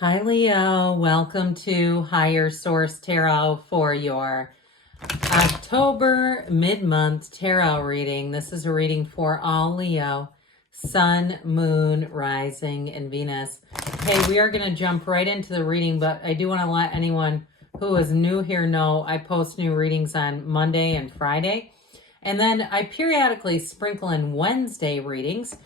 Hi, Leo. Welcome to Higher Source Tarot for your October mid-month tarot reading. This is a reading for all Leo, Sun, Moon, Rising, and Venus. Okay, we are going to jump right into the reading, but I do want to let anyone who is new here know I post new readings on Monday and Friday. And then I periodically sprinkle in Wednesday readings.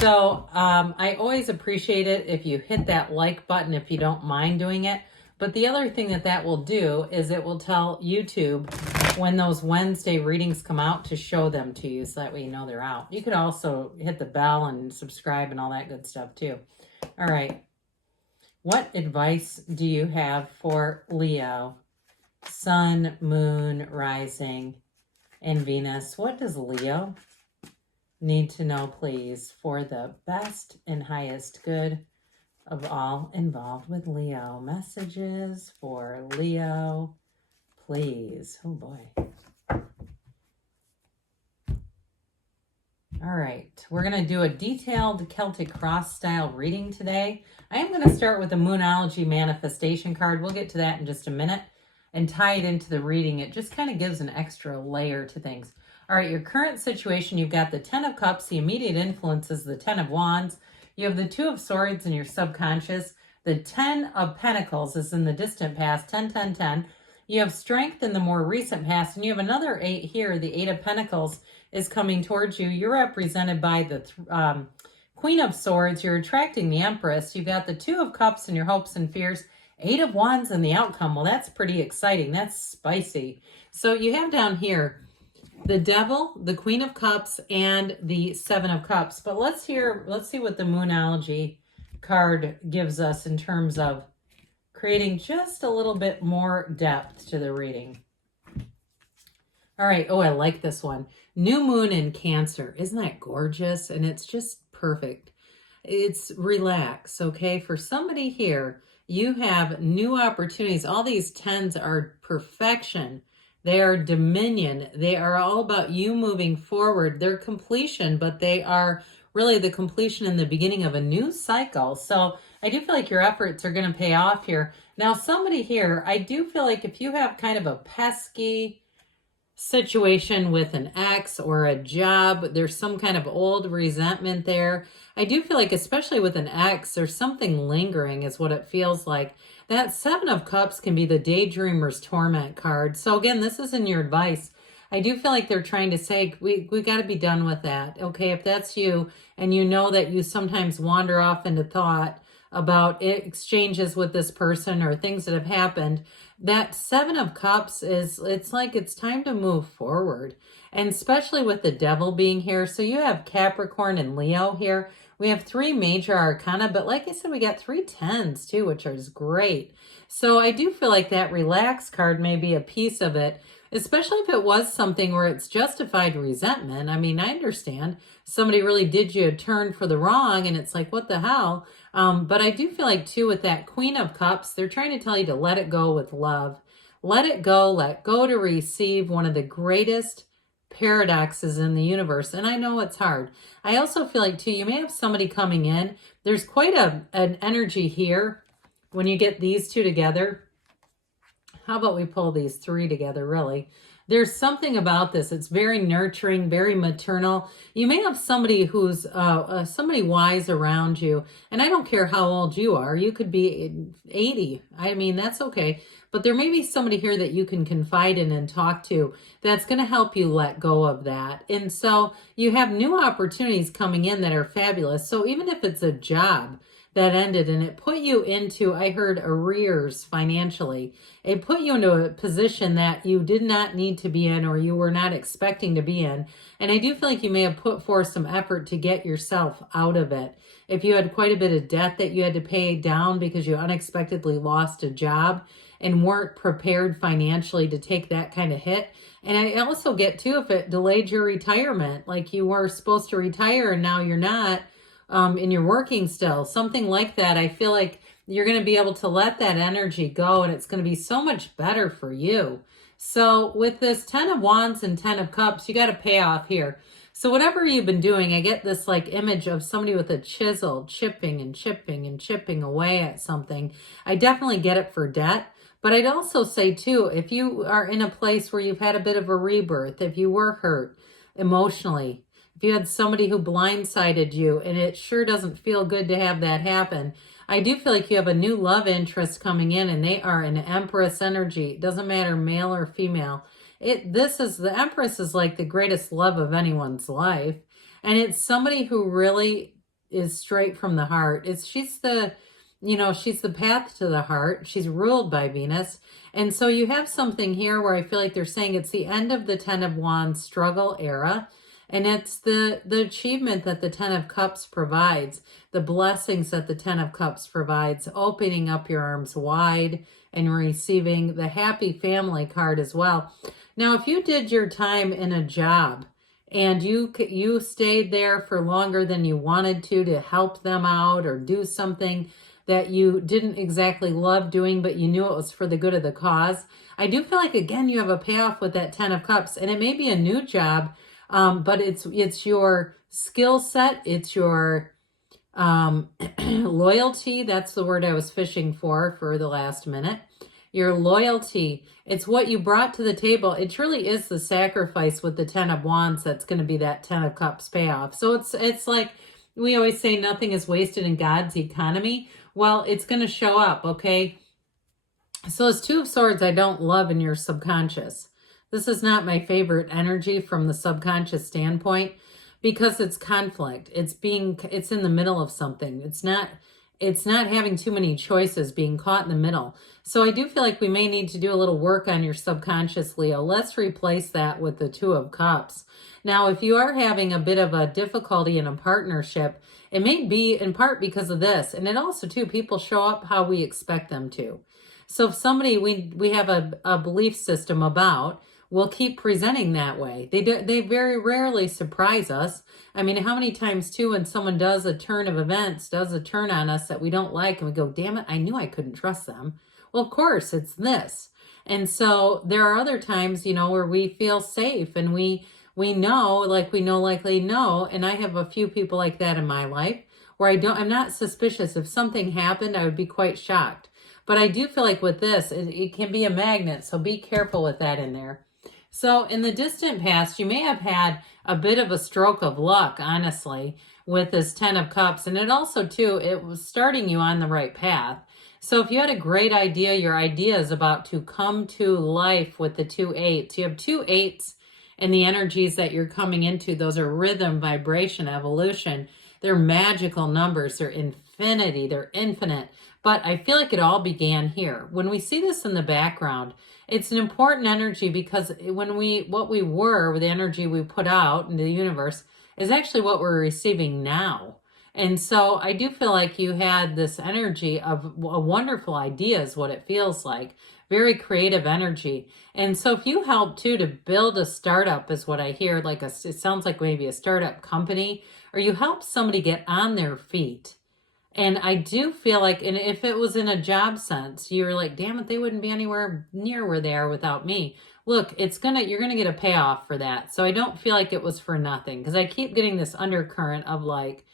So I always appreciate it if you hit that like button if you don't mind doing it. But the other thing that will do is it will tell YouTube when those Wednesday readings come out to show them to you so that way you know they're out. You could also hit the bell and subscribe and all that good stuff too. All right. What advice do you have for Leo? Sun, Moon, Rising, and Venus. What does Leo need to know, please, for the best and highest good of all involved with Leo? Messages for Leo, please. Oh boy. All right, we're going to do a detailed Celtic cross style reading today. I am going to start with the Moonology manifestation card. We'll get to that in just a minute and tie it into the reading. It just kind of gives an extra layer to things. All right, your current situation, you've got the 10 of Cups. The immediate influence is the 10 of Wands. You have the 2 of Swords in your subconscious. The 10 of Pentacles is in the distant past, 10, 10, 10. You have strength in the more recent past, and you have another 8 here. The 8 of Pentacles is coming towards you. You're represented by the Queen of Swords. You're attracting the Empress. You've got the 2 of Cups in your hopes and fears. 8 of Wands and the outcome. Well, that's pretty exciting. That's spicy. So you have down here the Devil, the Queen of Cups, and the 7 of Cups. But let's see what the Moonology card gives us in terms of creating just a little bit more depth to the reading. All right. Oh, I like this one. New Moon in Cancer. Isn't that gorgeous? And it's just perfect. It's relax, okay? For somebody here, you have new opportunities. All these 10s are perfection. They are dominion. They are all about you moving forward. They're completion, but they are really the completion in the beginning of a new cycle. So I do feel like your efforts are going to pay off here. Now, somebody here, I do feel like if you have kind of a pesky situation with an ex or a job, there's some kind of old resentment there. I do feel like, especially with an ex, there's something lingering is what it feels like. That 7 of Cups can be the daydreamer's torment card. So again, this isn't your advice. I do feel like they're trying to say, we got to be done with that. Okay, if that's you and you know that you sometimes wander off into thought about exchanges with this person or things that have happened, that 7 of Cups it's like it's time to move forward. And especially with the Devil being here. So you have Capricorn and Leo here. We have 3 major arcana, but like I said, we got 3 10s too, which is great. So I do feel like that relax card may be a piece of it, especially if it was something where it's justified resentment. I mean, I understand somebody really did you a turn for the wrong and it's like, what the hell? But I do feel like too with that Queen of Cups, they're trying to tell you to let it go with love. Let it go, let go to receive, one of the greatest paradoxes in the universe. And I know it's hard. I also feel like too, you may have somebody coming in. There's quite an energy here when you get these 2 together. How about we pull these 3 together, really? There's something about this. It's very nurturing, very maternal. You may have somebody who's somebody wise around you. And I don't care how old you are. You could be 80. I mean, that's okay. But there may be somebody here that you can confide in and talk to that's going to help you let go of that. And so you have new opportunities coming in that are fabulous. So even if it's a job that ended and it put you into, I heard, arrears financially. It put you into a position that you did not need to be in or you were not expecting to be in. And I do feel like you may have put forth some effort to get yourself out of it. If you had quite a bit of debt that you had to pay down because you unexpectedly lost a job and weren't prepared financially to take that kind of hit. And I also get too, if it delayed your retirement, like you were supposed to retire and now you're not, and you're working still, something like that. I feel like you're going to be able to let that energy go and it's going to be so much better for you. So with this 10 of Wands and 10 of Cups, you got to pay off here. So whatever you've been doing, I get this like image of somebody with a chisel chipping and chipping and chipping away at something. I definitely get it for debt. But I'd also say too, if you are in a place where you've had a bit of a rebirth, if you were hurt emotionally, if you had somebody who blindsided you, and it sure doesn't feel good to have that happen, I do feel like you have a new love interest coming in, and they are an Empress energy. It doesn't matter male or female. The Empress is like the greatest love of anyone's life. And it's somebody who really is straight from the heart. She's the path to the heart. She's ruled by Venus. And so you have something here where I feel like they're saying it's the end of the Ten of Wands struggle era. And it's the achievement that the Ten of Cups provides, the blessings that the Ten of Cups provides, opening up your arms wide and receiving the happy family card as well. Now, if you did your time in a job and you stayed there for longer than you wanted to help them out or do something that you didn't exactly love doing, but you knew it was for the good of the cause, I do feel like, again, you have a payoff with that Ten of Cups. And it may be a new job, but it's your skill set, it's your loyalty. That's the word I was fishing for the last minute. Your loyalty, it's what you brought to the table. It truly is the sacrifice with the Ten of Wands that's going to be that Ten of Cups payoff. So it's like we always say, nothing is wasted in God's economy. Well, it's going to show up, okay? So this Two of Swords I don't love in your subconscious. This is not my favorite energy from the subconscious standpoint because it's conflict. It's in the middle of something. It's not having too many choices, being caught in the middle. So I do feel like we may need to do a little work on your subconscious, Leo. Let's replace that with the Two of Cups. Now, if you are having a bit of a difficulty in a partnership, it may be in part because of this. And it also, too, people show up how we expect them to. So if somebody we have a belief system about, we'll keep presenting that way. They very rarely surprise us. I mean, how many times, too, when someone does a turn of events, does a turn on us that we don't like, and we go, damn it, I knew I couldn't trust them. Well, of course, it's this. And so there are other times, where we feel safe and we know, like we know, likely know. And I have a few people like that in my life where I'm not suspicious. If something happened, I would be quite shocked. But I do feel like with this, it can be a magnet. So be careful with that in there. So in the distant past, you may have had a bit of a stroke of luck, honestly, with this Ten of Cups. And it also, too, it was starting you on the right path. So if you had a great idea, your idea is about to come to life with the 2 8s. You have 2 8s and the energies that you're coming into. Those are rhythm, vibration, evolution. They're magical numbers. They're infinity. They're infinite. But I feel like it all began here. When we see this in the background, it's an important energy because what we were, with the energy we put out into the universe, is actually what we're receiving now. And so I do feel like you had this energy of a wonderful idea is what it feels like. Very creative energy. And so if you help too to build a startup is what I hear, it sounds like maybe a startup company, or you help somebody get on their feet. And I do feel like, and if it was in a job sense, you're like, damn it, they wouldn't be anywhere near where they are without me. Look, you're going to get a payoff for that. So I don't feel like it was for nothing, because I keep getting this undercurrent of like,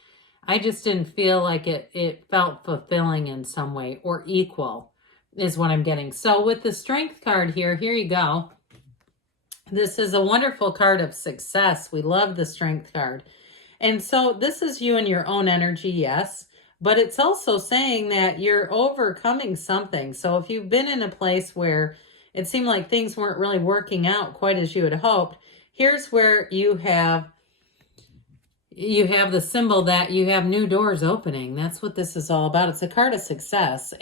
I just didn't feel like it felt fulfilling in some way, or equal is what I'm getting. So with the Strength card here you go. This is a wonderful card of success. We love the Strength card. And so this is you and your own energy, yes. But it's also saying that you're overcoming something. So if you've been in a place where it seemed like things weren't really working out quite as you had hoped, here's where you have the symbol that you have new doors opening. That's what this is all about. It's a card of success.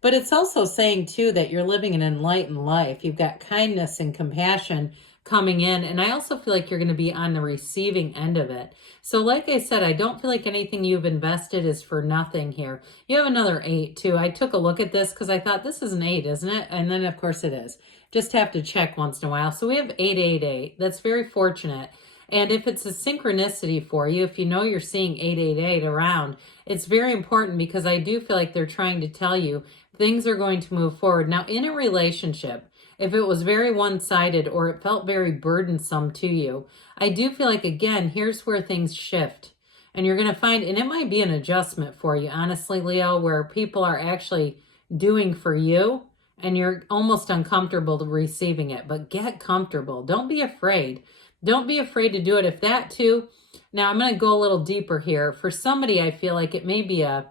But it's also saying too that you're living an enlightened life. You've got kindness and compassion coming in. And I also feel like you're going to be on the receiving end of it. So like I said, I don't feel like anything you've invested is for nothing here. You have another 8 too. I took a look at this because I thought this is an 8, isn't it? And then of course it is. Just have to check once in a while. So we have 888. That's very fortunate. And if it's a synchronicity for you, if you know you're seeing 888 around, it's very important, because I do feel like they're trying to tell you things are going to move forward. Now, in a relationship, if it was very one-sided or it felt very burdensome to you, I do feel like, again, here's where things shift. And you're going to find, and it might be an adjustment for you, honestly, Leo, where people are actually doing for you and you're almost uncomfortable to receiving it. But get comfortable. Don't be afraid. Don't be afraid to do it. If that too, now I'm going to go a little deeper here. For somebody, I feel like it may be a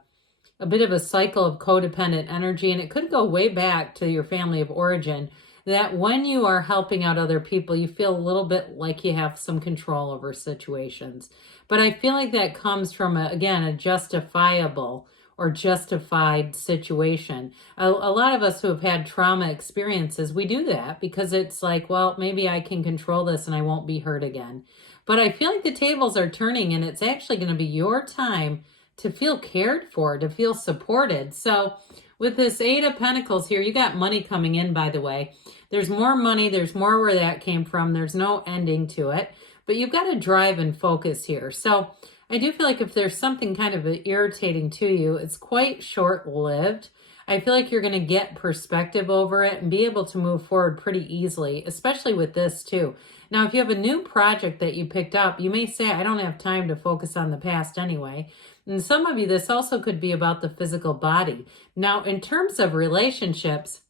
bit of a cycle of codependent energy, and it could go way back to your family of origin, that when you are helping out other people, you feel a little bit like you have some control over situations. But I feel like that comes from, again, a justifiable or justified situation. A lot of us who have had trauma experiences, we do that because it's like, well, maybe I can control this and I won't be hurt again. But I feel like the tables are turning, and it's actually going to be your time to feel cared for, to feel supported. So with this Eight of Pentacles here, you got money coming in, by the way. There's more money. There's more where that came from. There's no ending to it. But you've got to drive and focus here. So I do feel like if there's something kind of irritating to you, it's quite short-lived. I feel like you're going to get perspective over it and be able to move forward pretty easily, especially with this too. Now, if you have a new project that you picked up, you may say, I don't have time to focus on the past anyway. And some of you, this also could be about the physical body. Now, in terms of relationships,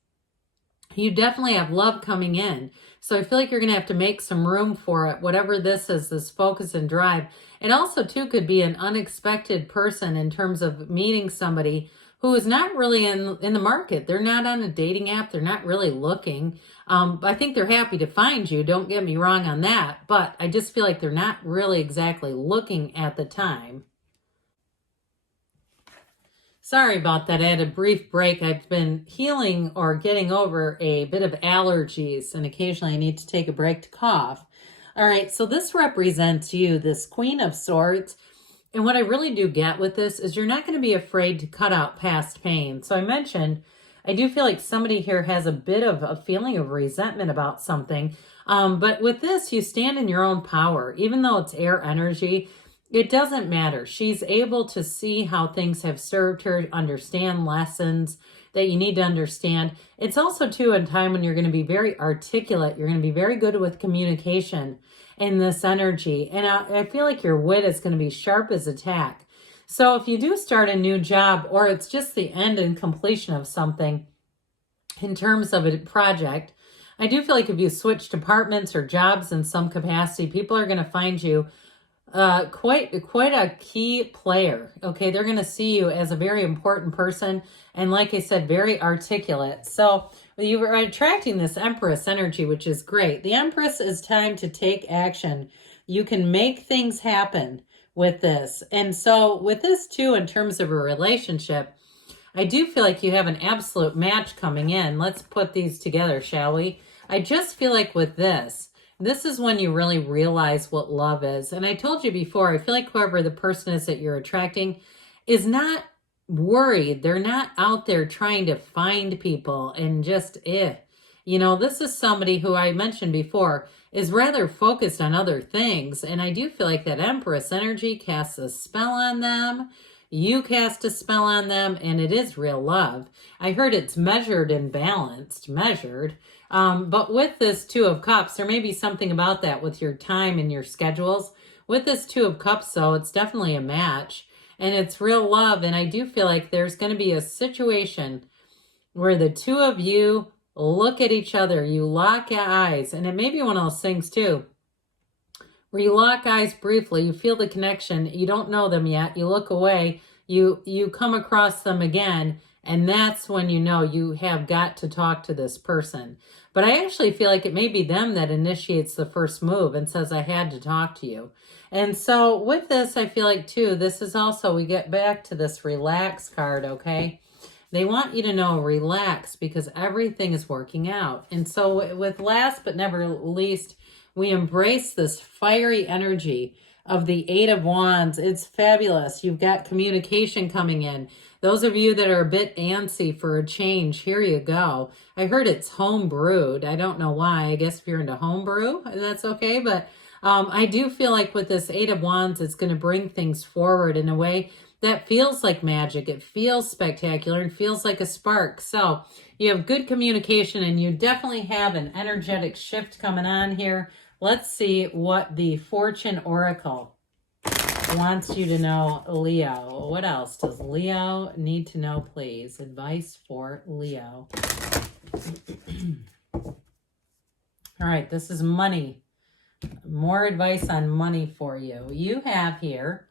you definitely have love coming in. So I feel like you're going to have to make some room for it, whatever this is, this focus and drive. It also, too, could be an unexpected person in terms of meeting somebody who is not really in the market. They're not on a dating app. They're not really looking. I think they're happy to find you. Don't get me wrong on that. But I just feel like they're not really exactly looking at the time. Sorry about that. I had a brief break. I've been healing or getting over a bit of allergies, and occasionally I need to take a break to cough. All right, so this represents you, this Queen of Swords. And what I really do get with this is you're not going to be afraid to cut out past pain. So I mentioned, I do feel like somebody here has a bit of a feeling of resentment about something. But with this, you stand in your own power. Even though it's air energy, it doesn't matter. She's able to see how things have served her, understand lessons that you need to understand. It's also, too, a time when you're going to be very articulate. You're going to be very good with communication in this energy. And I feel like your wit is going to be sharp as a tack. So if you do start a new job, or it's just the end and completion of something in terms of a project, I do feel like if you switch departments or jobs in some capacity, people are going to find you quite a key player. Okay, they're going to see you as a very important person, and like I said, very articulate. So you are attracting this Empress energy, which is great. The Empress is time to take action. You can make things happen with this. And so with this too, in terms of a relationship, I do feel like you have an absolute match coming in. Let's put these together, shall we? I just feel like with this is when you really realize what love is. And I told you before, I feel like whoever the person is that you're attracting is not worried. They're not out there trying to find people and just, You know, this is somebody who I mentioned before is rather focused on other things. And I do feel like that Empress energy casts a spell on them. You cast a spell on them, and it is real love. I heard it's measured and balanced, but with this Two of Cups, there may be something about that with your time and your schedules. With this Two of Cups, though, it's definitely a match, and it's real love. And I do feel like there's going to be a situation where the two of you look at each other, you lock eyes, and it may be one of those things, too, where you lock eyes briefly, you feel the connection, you don't know them yet, you look away, you come across them again, and that's when you know you have got to talk to this person. But I actually feel like it may be them that initiates the first move and says, I had to talk to you. And so with this, I feel like, too, this is also, we get back to this relax card, okay? They want you to know, relax, because everything is working out. And so with last but never least, we embrace this fiery energy of the Eight of Wands. It's fabulous. You've got communication coming in. Those of you that are a bit antsy for a change, here you go. I heard it's home brewed. I don't know why. I guess if you're into home brew, that's okay. But I do feel like with this Eight of Wands, it's going to bring things forward in a way that feels like magic. It feels spectacular and feels like a spark. So you have good communication and you definitely have an energetic shift coming on here. Let's see what the Fortune Oracle wants you to know, Leo. What else does Leo need to know, please? Advice for Leo. All right, this is money. More advice on money for you. You have here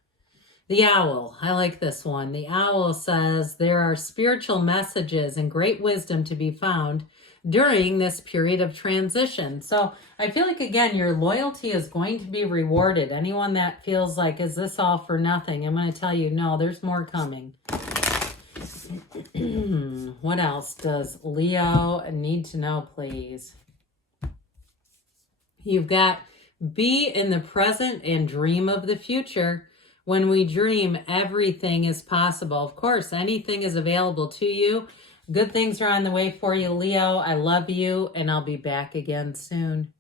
the owl. I like this one. The owl says there are spiritual messages and great wisdom to be found during this period of transition. So I feel like, again, your loyalty is going to be rewarded. Anyone that feels like, is this all for nothing? I'm going to tell you, no, there's more coming. What else does Leo need to know, please? You've got be in the present and dream of the future. When we dream, everything is possible. Of course, anything is available to you. Good things are on the way for you, Leo. I love you, and I'll be back again soon.